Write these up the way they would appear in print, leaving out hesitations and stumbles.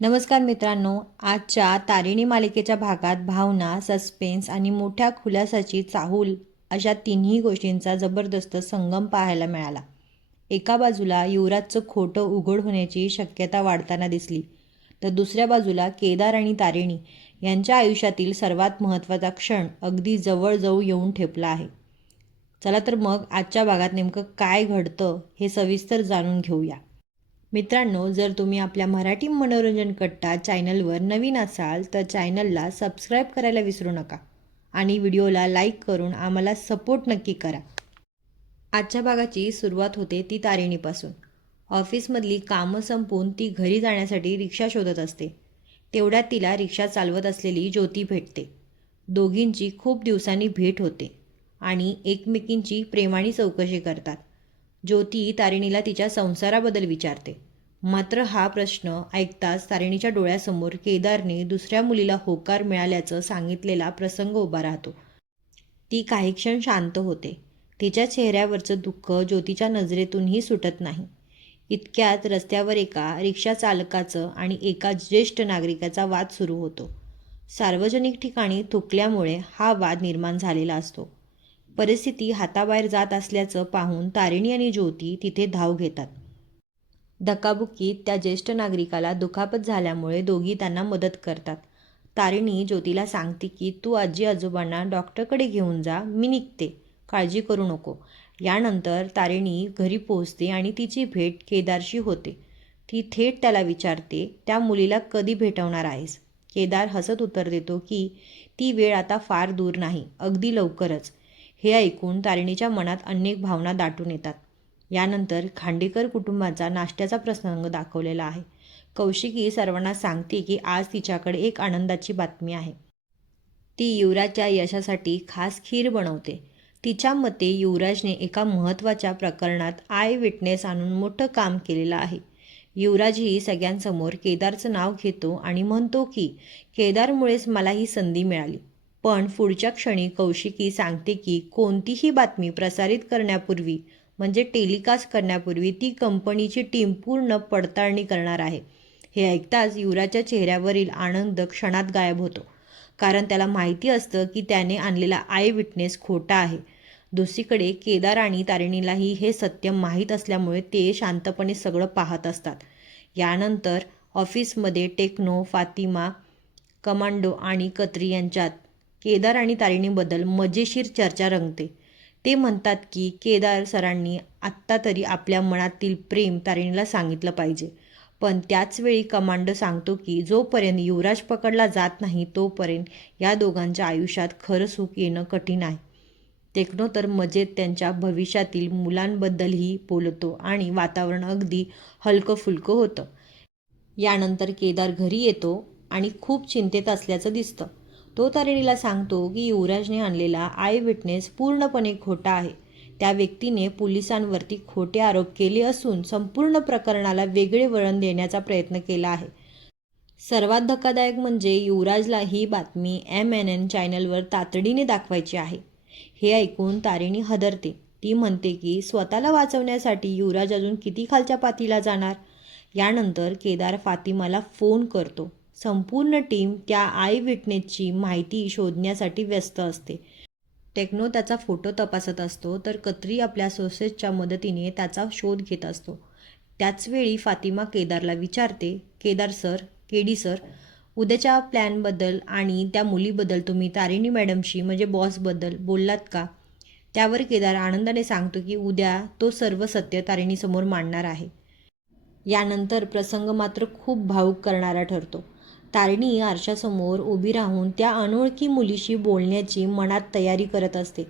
नमस्कार मित्रांनो, आजच्या तारिणी मालिकेच्या भागात भावना, सस्पेन्स आणि मोठ्या खुलासाची चाहूल अशा तिन्ही गोष्टींचा जबरदस्त संगम पाहायला मिळाला. एका बाजूला युवराजचं खोटं उघड होण्याची शक्यता वाढताना दिसली, तर दुसऱ्या बाजूला केदार आणि तारिणी यांच्या आयुष्यातील सर्वात महत्त्वाचा क्षण अगदी जवळ येऊन ठेपला आहे. चला तर मग आजच्या भागात नेमकं काय घडतं हे सविस्तर जाणून घेऊया. मित्रांनो, जर तुम्ही आपल्या मराठी मनोरंजन कट्टा चॅनलवर नवीन असाल तर चॅनलला सबस्क्राईब करायला विसरू नका आणि व्हिडिओला लाईक करून आम्हाला सपोर्ट नक्की करा. आजच्या भागाची सुरुवात होते ती तारिणीपासून. ऑफिसमधली कामं संपवून ती घरी जाण्यासाठी रिक्षा शोधत असते. तेवढ्यात तिला रिक्षा चालवत असलेली ज्योती भेटते. दोघींची खूप दिवसांनी भेट होते आणि एकमेकींची प्रेमाने चौकशी करतात. ज्योती तारिणीला तिच्या संसाराबद्दल विचारते. मात्र हा प्रश्न ऐकताच तारिणीच्या डोळ्यासमोर केदारने दुसऱ्या मुलीला होकार मिळाल्याचं सांगितलेला प्रसंग उभा राहतो. ती काही क्षण शांत होते. तिच्या चेहऱ्यावरचं दुःख ज्योतीच्या नजरेतूनही सुटत नाही. इतक्यात रस्त्यावर एका रिक्षा चालकाचं आणि एका ज्येष्ठ नागरिकाचा वाद सुरू होतो. सार्वजनिक ठिकाणी थुंकल्यामुळे हा वाद निर्माण झालेला असतो. परिस्थिती हाताबाहेर जात असल्याचं पाहून तारिणी आणि ज्योती तिथे धाव घेतात. धक्काबुक्कीत त्या ज्येष्ठ नागरिकाला दुखापत झाल्यामुळे दोघी त्यांना मदत करतात. तारिणी ज्योतीला सांगते की तू आजी आजोबांना डॉक्टरकडे घेऊन जा, मी निघते, काळजी करू नको. यानंतर तारिणी घरी पोहोचते आणि तिची भेट केदारशी होते. ती थेट त्याला विचारते, त्या मुलीला कधी भेटवणार आहेस? केदार हसत उत्तर देतो की ती वेळ आता फार दूर नाही, अगदी लवकरच. हे ऐकून तारिणीच्या मनात अनेक भावना दाटून येतात. यानंतर खांडेकर कुटुंबाचा नाश्त्याचा प्रसंग दाखवलेला आहे. कौशिकी सर्वांना सांगते की आज तिच्याकडे एक आनंदाची बातमी आहे. ती युवराजच्या यशासाठी खास खीर बनवते. तिच्या मते युवराजने एका महत्त्वाच्या प्रकरणात आय विटनेस आणून मोठं काम केलेलं आहे. युवराजही सगळ्यांसमोर केदारचं नाव घेतो आणि म्हणतो की केदारमुळेच मला ही संधी मिळाली. पण पुढच्या क्षणी कौशिकी सांगते की कोणतीही बातमी प्रसारित करण्यापूर्वी म्हणजे टेलिकास्ट करण्यापूर्वी ती कंपनीची टीम पूर्ण पडताळणी करणार आहे. हे ऐकताच युवराजच्या चेहऱ्यावरील आनंद क्षणात गायब होतो, कारण त्याला माहिती असतं की त्याने आणलेला आय विटनेस खोटा आहे. दुसरीकडे केदार आणि तारिणीलाही हे सत्य माहीत असल्यामुळे ते शांतपणे सगळं पाहत असतात. यानंतर ऑफिसमध्ये टेक्नो, फातिमा, कमांडो आणि कत्री यांच्यात केदार आणि तारिणीबद्दल मजेशीर चर्चा रंगते. ते म्हणतात की केदार सरांनी आत्ता तरी आपल्या मनातील प्रेम तारिणीला सांगितलं पाहिजे. पण त्याचवेळी कमांडो सांगतो की जोपर्यंत युवराज पकडला जात नाही तोपर्यंत या दोघांच्या आयुष्यात खरं सुख येणं कठीण आहे. टेक्नो तर मजेत त्यांच्या भविष्यातील मुलांबद्दलही बोलतो आणि वातावरण अगदी हलकं फुलकं होतं. यानंतर केदार घरी येतो आणि खूप चिंतेत असल्याचं दिसतं. तो तारिणीला सांगतो की युवराजने आणलेला आय विटनेस पूर्णपणे खोटा आहे. त्या व्यक्तीने पोलिसांवरती खोटे आरोप केले असून संपूर्ण प्रकरणाला वेगळे वळण देण्याचा प्रयत्न केला आहे. सर्वात धक्कादायक म्हणजे युवराजला ही बातमी MNN चॅनलवर तातडीने दाखवायची आहे. हे ऐकून तारिणी हादरते. ती म्हणते की स्वतःला वाचवण्यासाठी युवराज अजून किती खालच्या पातीला जाणार. यानंतर केदार फातिमाला फोन करतो. संपूर्ण टीम त्या आय विटनेसची माहिती शोधण्यासाठी व्यस्त असते. टेक्नो त्याचा फोटो तपासत असतो, तर कत्री आपल्या सोसेसच्या मदतीने त्याचा शोध घेत असतो. त्याचवेळी फातिमा केदारला विचारते, केडी सर, उद्याच्या प्लॅनबद्दल आणि त्या मुलीबद्दल तुम्ही तारिणी मॅडमशी म्हणजे बॉसबद्दल बोललात का? त्यावर केदार आनंदाने सांगतो की उद्या तो सर्व सत्य तारिणीसमोर मांडणार आहे. यानंतर प्रसंग मात्र खूप भावूक करणारा ठरतो. तारिणी आरशासमोर उभी राहून त्या अनोळखी मुलीशी बोलण्याची मनात तयारी करत असते.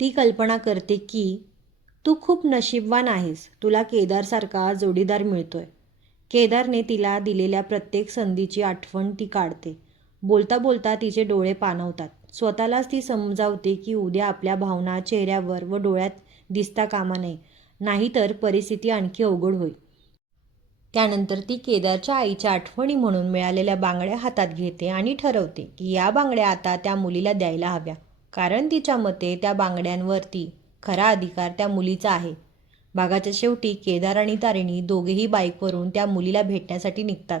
ती कल्पना करते की तू खूप नशीबवान आहेस, तुला केदारसारखा जोडीदार मिळतोय. केदारने तिला दिलेल्या प्रत्येक संधीची आठवण ती काढते. बोलता बोलता तिचे डोळे पाणवतात. स्वतःलाच ती समजावते की उद्या आपल्या भावना चेहऱ्यावर व डोळ्यात दिसता कामा नये, नाहीतर परिस्थिती आणखी अवघड होईल. त्यानंतर ती केदारच्या आईच्या आठवणी म्हणून मिळालेल्या बांगड्या हातात घेते आणि ठरवते की या बांगड्या आता त्या मुलीला द्यायला हव्या, कारण तिच्या मते त्या बांगड्यांवरती खरा अधिकार त्या मुलीचा आहे. भागाच्या शेवटी केदार आणि तारिणी दोघेही बाईकवरून त्या मुलीला भेटण्यासाठी निघतात.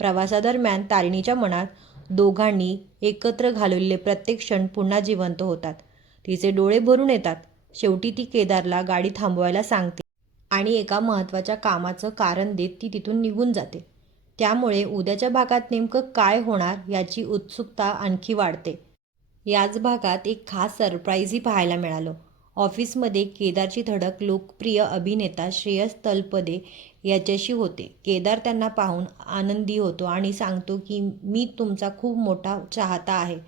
प्रवासादरम्यान तारिणीच्या मनात दोघांनी एकत्र घालवलेले प्रत्येक क्षण पुन्हा जिवंत होतात. तिचे डोळे भरून येतात. शेवटी ती केदारला गाडी थांबवायला सांगते आणि एका महत्त्वाच्या कामाचं कारण देत ती तिथून निघून जाते. त्यामुळे उद्याच्या भागात नेमकं काय होणार याची उत्सुकता आणखी वाढते. याच भागात एक खास सरप्राईजही पाहायला मिळालं. ऑफिसमध्ये केदारची धडक लोकप्रिय अभिनेता श्रेयस तळपदे याच्याशी होते. केदार त्यांना पाहून आनंदी होतो आणि सांगतो की मी तुमचा खूप मोठा चाहता आहे.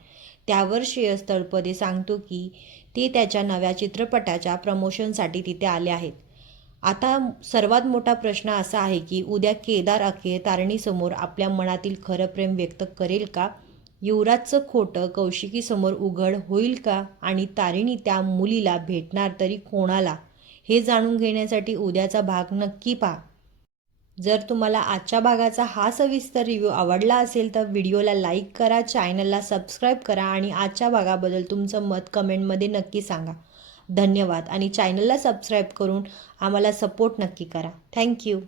त्यावर श्रेयस तळपदे सांगतो की ते त्याच्या नव्या चित्रपटाच्या प्रमोशनसाठी तिथे आले आहेत. आता सर्वात मोठा प्रश्न असा आहे की उद्या केदार अखेर तारिणीसमोर आपल्या मनातील खरं प्रेम व्यक्त करेल का? युवराजचं खोटं कौशिकीसमोर उघड होईल का? आणि तारिणी त्या मुलीला भेटणार तरी कोणाला? हे जाणून घेण्यासाठी उद्याचा भाग नक्की पहा. जर तुम्हाला आजच्या भागाचा हा सविस्तर रिव्ह्यू आवडला असेल तर व्हिडिओला लाईक करा, चॅनलला सबस्क्राईब करा आणि आजच्या भागाबद्दल तुमचं मत कमेंटमध्ये नक्की सांगा. धन्यवाद आणि चॅनलला सबस्क्राईब करून आम्हाला सपोर्ट नक्की करा. थँक्यू.